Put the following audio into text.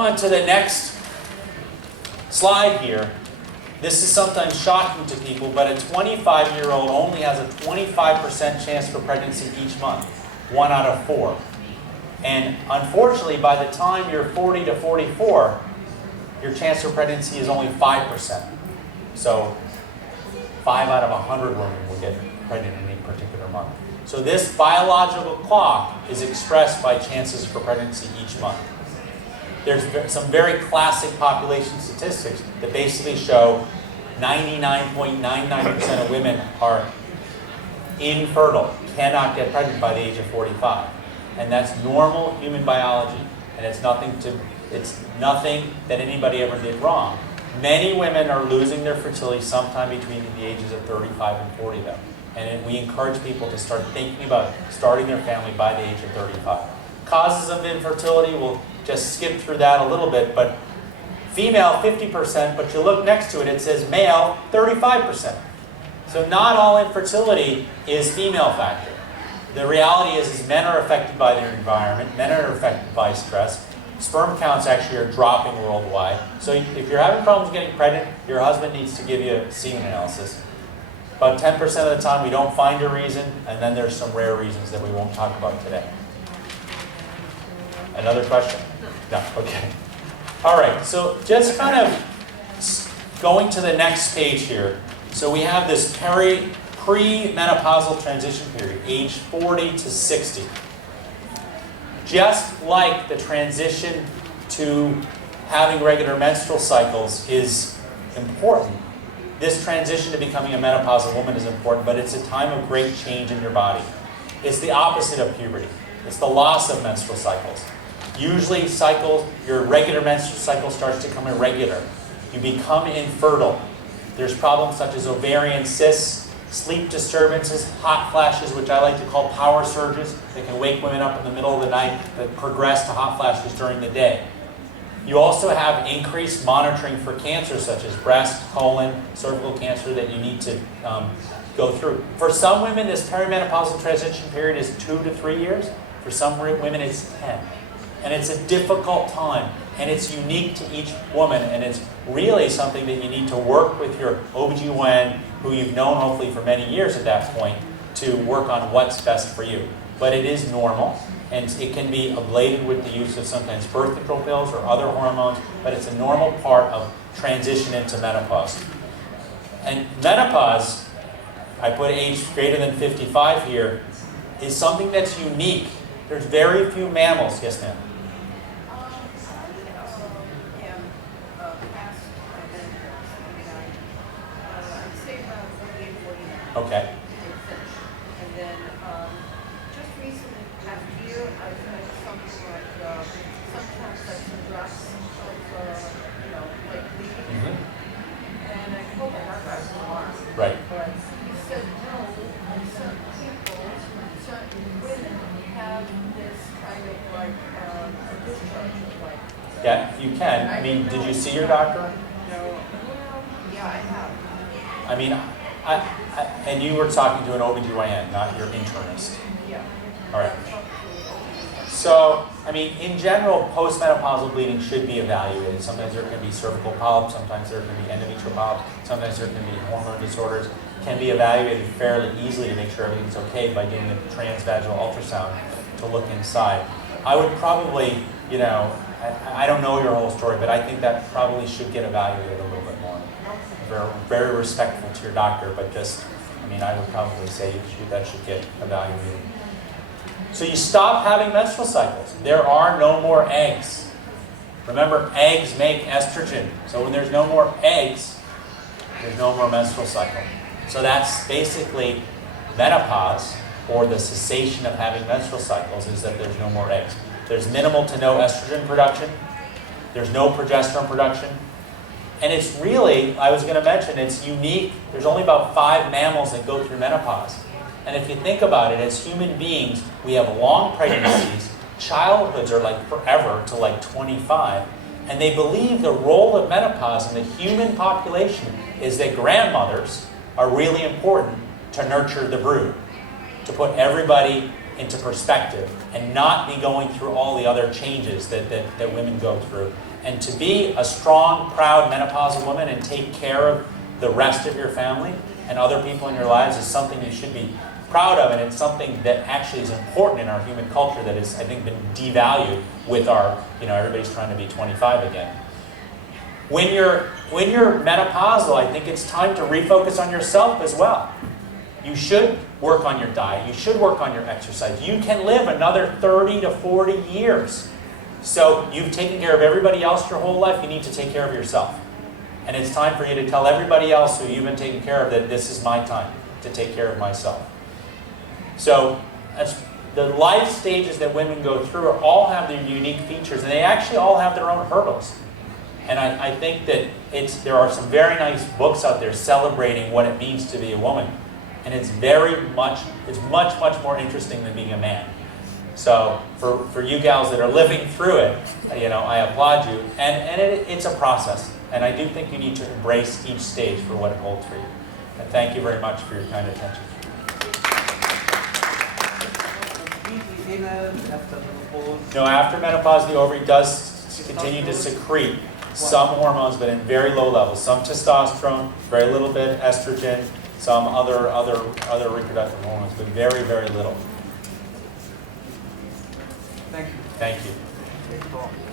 On to the next slide here. This is sometimes shocking to people, but a 25-year-old only has a 25% chance for pregnancy each month, 1 out of 4. And unfortunately, by the time you're 40 to 44, your chance for pregnancy is only 5%. So 5 out of 100 women will get pregnant in any particular month. So this biological clock is expressed by chances for pregnancy each month. There's some very classic population statistics that basically show 99.99% of women are infertile, cannot get pregnant by the age of 45. And that's normal human biology. And it's nothing that anybody ever did wrong. Many women are losing their fertility sometime between the ages of 35 and 40 though. And we encourage people to start thinking about starting their family by the age of 35. Causes of infertility, we'll just skip through that a little bit, but female 50%, but you look next to it, it says male 35%. So not all infertility is female factor. The reality is men are affected by their environment, men are affected by stress. Sperm counts actually are dropping worldwide. So if you're having problems getting pregnant, your husband needs to give you a semen analysis. About 10% of the time we don't find a reason, and then there's some rare reasons that we won't talk about today. Another question? No, okay. All right, so just kind of going to the next page here. So we have this pre-menopausal transition period, age 40 to 60. Just like the transition to having regular menstrual cycles is important, this transition to becoming a menopausal woman is important, but it's a time of great change in your body. It's the opposite of puberty. It's the loss of menstrual cycles. Usually your regular menstrual cycle starts to become irregular. You become infertile. There's problems such as ovarian cysts, sleep disturbances, hot flashes, which I like to call power surges. They can wake women up in the middle of the night that progress to hot flashes during the day. You also have increased monitoring for cancer such as breast, colon, cervical cancer that you need to go through. For some women, this perimenopausal transition period is 2 to 3 years. For some women, it's 10. And it's a difficult time, and it's unique to each woman, and it's really something that you need to work with your OBGYN, who you've known hopefully for many years at that point, to work on what's best for you. But it is normal, and it can be ablated with the use of sometimes birth control pills or other hormones, but it's a normal part of transition into menopause. And menopause, I put age greater than 55 here, is something that's unique. There's very few mammals. Yes, ma'am? Okay. And then just recently, past year, I've had something like sometimes like some drops of like bleeding. And I told my doctor I was alarmed. Right. But he said no, and certain people, certain women have this kind of like a discharge of like. Yeah, you can. I mean, did you see your doctor? No. Well, yeah, I have. I mean, and you were talking to an OBGYN, not your internist. Yeah. All right. So, I mean, in general, postmenopausal bleeding should be evaluated. Sometimes there can be cervical polyps, sometimes there can be endometrial polyps, sometimes there can be hormone disorders. Can be evaluated fairly easily to make sure everything's okay by doing a transvaginal ultrasound to look inside. I would probably, I don't know your whole story, but I think that probably should get evaluated a little bit more. Very, very respectful to your doctor, but I would probably say that should get evaluated. So you stop having menstrual cycles. There are no more eggs. Remember, eggs make estrogen. So when there's no more eggs, there's no more menstrual cycle. So that's basically menopause, or the cessation of having menstrual cycles, is that there's no more eggs. There's minimal to no estrogen production. There's no progesterone production. And it's really, I was going to mention, it's unique. There's only about 5 mammals that go through menopause. And if you think about it, as human beings, we have long pregnancies. Childhoods are like forever to like 25. And they believe the role of menopause in the human population is that grandmothers are really important to nurture the brood, to put everybody into perspective and not be going through all the other changes that women go through. And to be a strong, proud menopausal woman and take care of the rest of your family and other people in your lives is something you should be proud of, and it's something that actually is important in our human culture that has, I think, been devalued with our, everybody's trying to be 25 again. When you're menopausal, I think it's time to refocus on yourself as well. You should work on your diet. You should work on your exercise. You can live another 30 to 40 years. So you've taken care of everybody else your whole life. You need to take care of yourself. And it's time for you to tell everybody else who you've been taking care of that this is my time to take care of myself. So the life stages that women go through all have their unique features, and they actually all have their own hurdles. And I think that there are some very nice books out there celebrating what it means to be a woman. And it's much more interesting than being a man. So for you gals that are living through it, I applaud you. And it's a process. And I do think you need to embrace each stage for what it holds for you. And thank you very much for your kind attention. No, after menopause, the ovary does continue to secrete some hormones, but in very low levels. Some testosterone, very little bit estrogen, some other reproductive hormones, but very, very little. Thank you. Thank you.